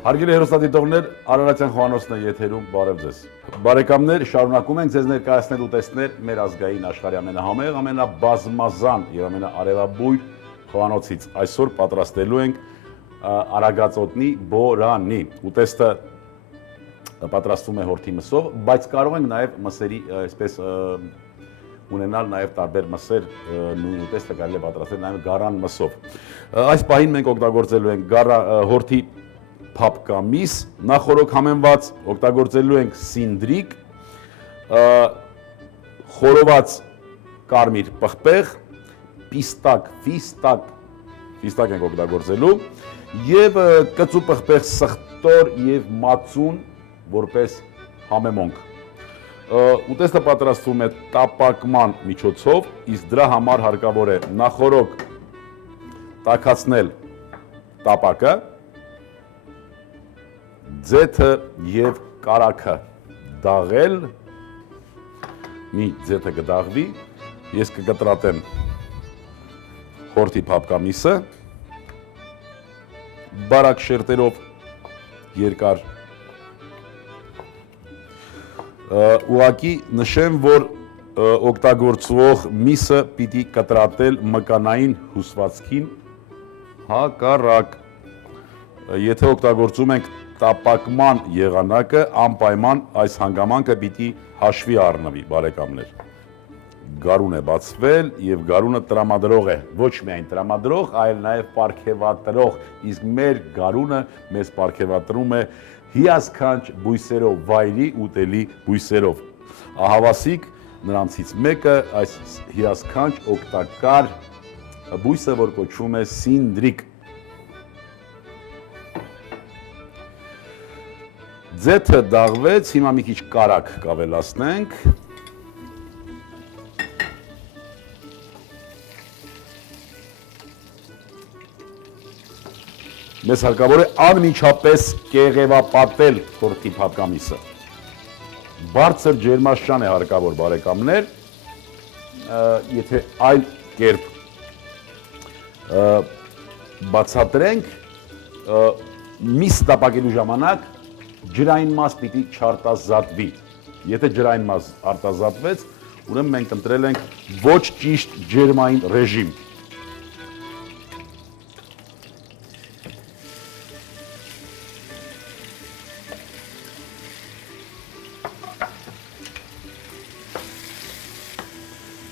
Հարգելի հեռուստադիտողներ, Արարատյան Խոհանոցն է եթերում, բարև ձեզ։ Բարեկամներ, շարունակում ենք ձեզ ներկայացնել ուտեստներ մեր ազգային աշխարհի ամենահամեղ, ամենաբազմազան եւ ամենաարևաբույր խոհանոցից։ Այսօր պատրաստելու ենք արագածոտնի բորանի։ Ուտեստը պատրաստվում է հորթի մսով, բայց կարող ենք նաեւ մսերի, այսպես ունենալ նաև տարբեր մսեր, նույն ուտեստը կարելի է պատրաստել նաև գարան մսով։ Այս պահին մենք օգտագործելու ենք հորթի փափկամիս, նախորոք համեմված օգտագործելու ենք սինդրիկ, խորոված կարմիր պղպեղ, ֆիստակ ենք օգտագործելու եւ կծու պղպեղ սխտոր եւ մածուն որպես համեմոնք։ Ուտեստը պատրաստվում է տապակման միջոցով, իսկ դրա համար հարկավոր է նախորոք տաքացնել տապակը, ձեթը եւ կարագը դաղել, մի ձեթը կդաղվի, ես կկտրատեմ հորթի փափկամիսը, բարակ շերտերով երկար ուղղակի նշեմ, որ օգտագործվող միսը պիտի կտրատել մկանային հյուսվածքին հակառակ, եթե օգտագործում ենք տապակման եղանակը, անպայման այս հանգամանքը պիտի հաշվի առնվի, բարեկամներ։ Գարուն է բացվել եւ գարունը տրամադրող է, ոչ միայն տրամադրող, այլ նաեւ պարգևատրող, իսկ մեր գարունը մեզ պարգևատրում է հիասքանչ բույսերով, վայրի ուտելի բույսերով։ Ահավասիկ նրանցից մեկը այս հիասքանչ օգտակար բույսը, որ կոչվում է սինդրիկ։ Ձեթը դաղվեց, հիմա մի քիչ կարագ կավելացնենք։ Մեզ հարկավոր է անմիջապես կեղևապատել հորթի փափկամիսը։ Բարձր ջերմաստիճան է հարկավոր, բարեկամներ, եթե այլ կերպ բացատրենք, միս տապակելու ժամանակ ջրային մաս պիտի չարտազատվի։ Եթե ջրային մաս արտազատվեց, ուրեմն մենք ընտրել ենք ոչ ճիշտ ջերմային ռեժիմ։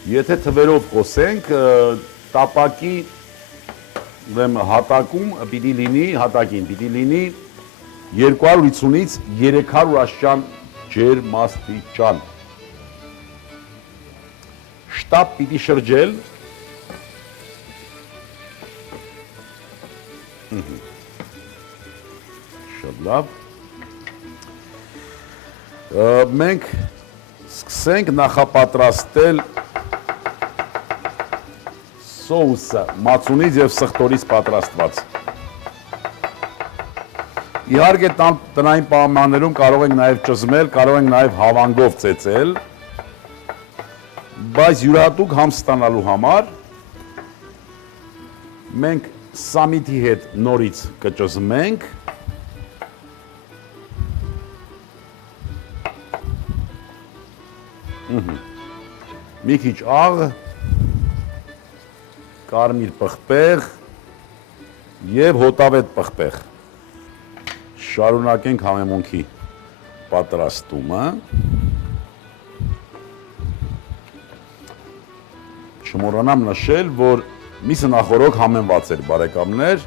Եթե թվերով խոսենք, տապակի հատակում պիտի լինի, հատակին պիտի լինի 250-ից 300 աստիճան ջերմաստիճան։ Շտապ պիտի շրջել։ Շատ լավ։ Մենք սկսենք նախապատրաստել սոուսը մածունից եւ սխտորից պատրաստված։ Իհարկե տնային պայմաններում կարող ենք նաեւ ճզմել, կարող ենք նաեւ հավանգով ծեծել, բայց յուրահատուկ համ ստանալու համար մենք սամիթի հետ նորից կճզմենք, մի քիչ աղ, կարմիր պղպեղ եւ հոտավետ պղպեղ։ Շարունակենք համեմունքի պատրաստումը։ Չմոռանամ նշել, որ միսը նախորոք համեմված էր, բարեկամներ։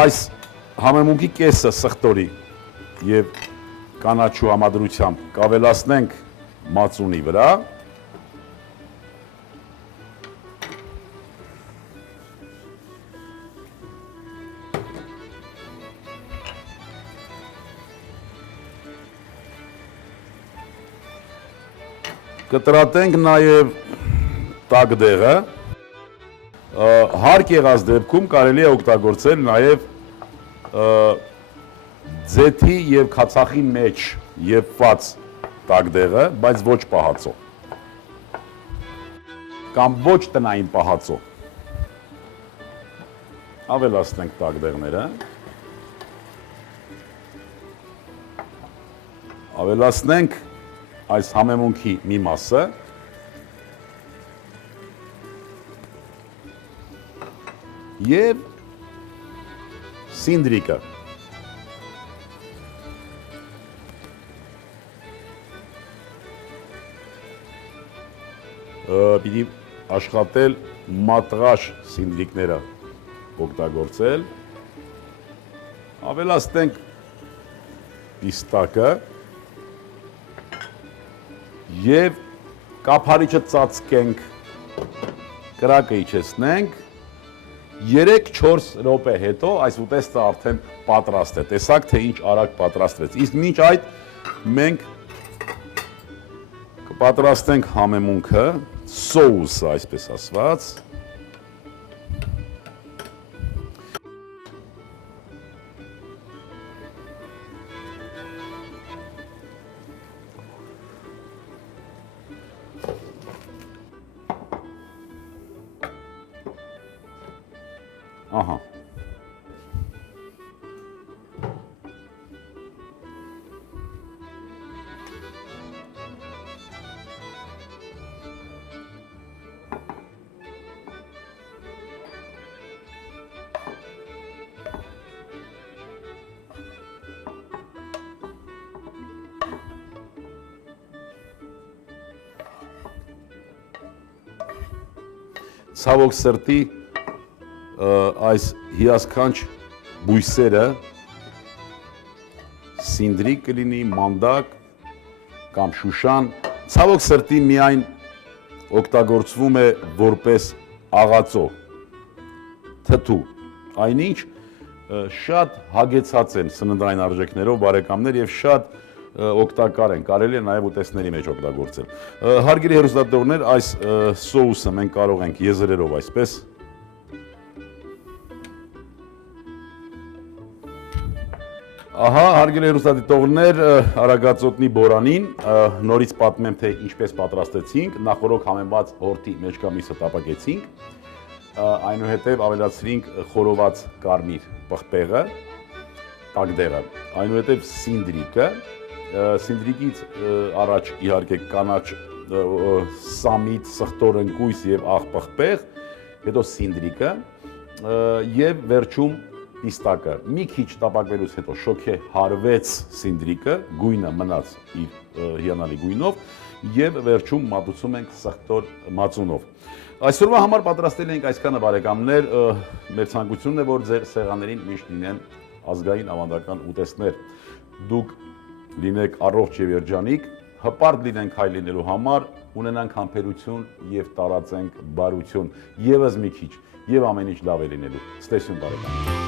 Այս համեմունքի կեսը սխտորի եւ կանաչու համադրությամբ կավելացնենք մածունի վրա։ Կտրատենք նաև տաք դեղը, հարկ եղած դեպքում կարելի է օգտագործել նաև ձեթի եւ քացախի մեջ եփված տաք դեղը, բայց ոչ պահածո։ կամ ոչ տնային պահածո։ Ավելացնենք տակդեղները։ Ավելացնենք այս համեմունքի մի մասը։ Եվ սինդրիկը։ Պիտի աշխատել մատրաշ սինդրիկները օգտագործել, ավելացնենք պիստակը և կափարիչը ծածկենք, կրակը իջեցնենք, 3-4 րոպե հետո այս ուտեստը արդեն պատրաստ է, տեսակ թե ինչ արագ պատրաստվեց, իսկ մինչ այդ մենք կպատրաստենք համեմունքը, սոուսը այսպես ասված, ահա, ցավոք սրտի այս հիասքանչ բույսերը սինդրիկ կլինի, մանդակ կամ շուշան, ցավոք սրտի միայն օգտագործվում է որպես աղածո, թթու, այնինչ շատ հագեցած են սննդային արժեքներով բարեկամներ և շատ օգտակար են, կարելի է նաև ուտեստների մեջ օգտագործել։ Հարգելի հեռուստադիտողներ, այս սոուսը մենք կարող ենք եզրերով այսպես Ահա, հարգելի հեռուստադիտողներ, արագածոտնի բորանին, նորից պատմեմ, թե ինչպես պատրաստեցինք, նախորոք համեմված հորթի մեջքամիսը տապակեցինք, այնուհետև ավելացրինք խորոված կարմիր պղպեղը, տակդեղը, այնուհետև սինդրիկը, սինդրիկից առաջ իհարկե կանաչ սամիտ, սխտորընկույզ և աղ պղպեղ, հետո սինդրիկը և վերջում պիստակը, մի քիչ տապակվելուց հետո շոքե հարվեց սինդրիկը, գույնը մնաց իր հիանալի գույնով և վերջում մատուցում ենք սխտոր մածունով։ Այսօրվա համար պատրաստել ենք այսքանը բարեկամներ, մեր ցանկությունն է, որ ձեր սեղաններին միշտ լինեն ազգային ավանդական ուտեստներ։ Դուք լինեք առողջ և երջանիկ, հպարտ լինենք հայ լինելու համար, ունենանք համբերություն և տարածենք բարություն, ևս մի քիչ, և ամեն ինչ լավ է լինելու։ Ստեսյուն բարեկամ։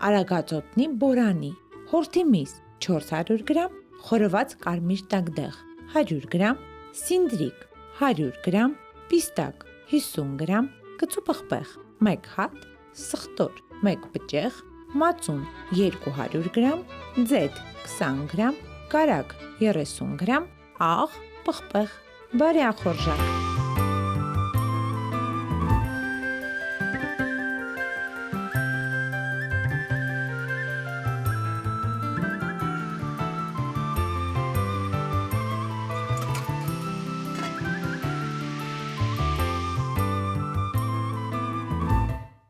Արագածոտնի բորանի, հորթի միս 400 գրամ, խորոված կարմիր տակդեղ 100 գրամ, սինդրիկ 100 գրամ, պիստակ 50 գրամ, կծու պղպեղ 1 հատ, սխտոր 1 բճեղ, մածուն 200 գրամ, ձեթ 20 գրամ, կարագ 30 գրամ, աղ, պղպեղ, բարի ախորժակ։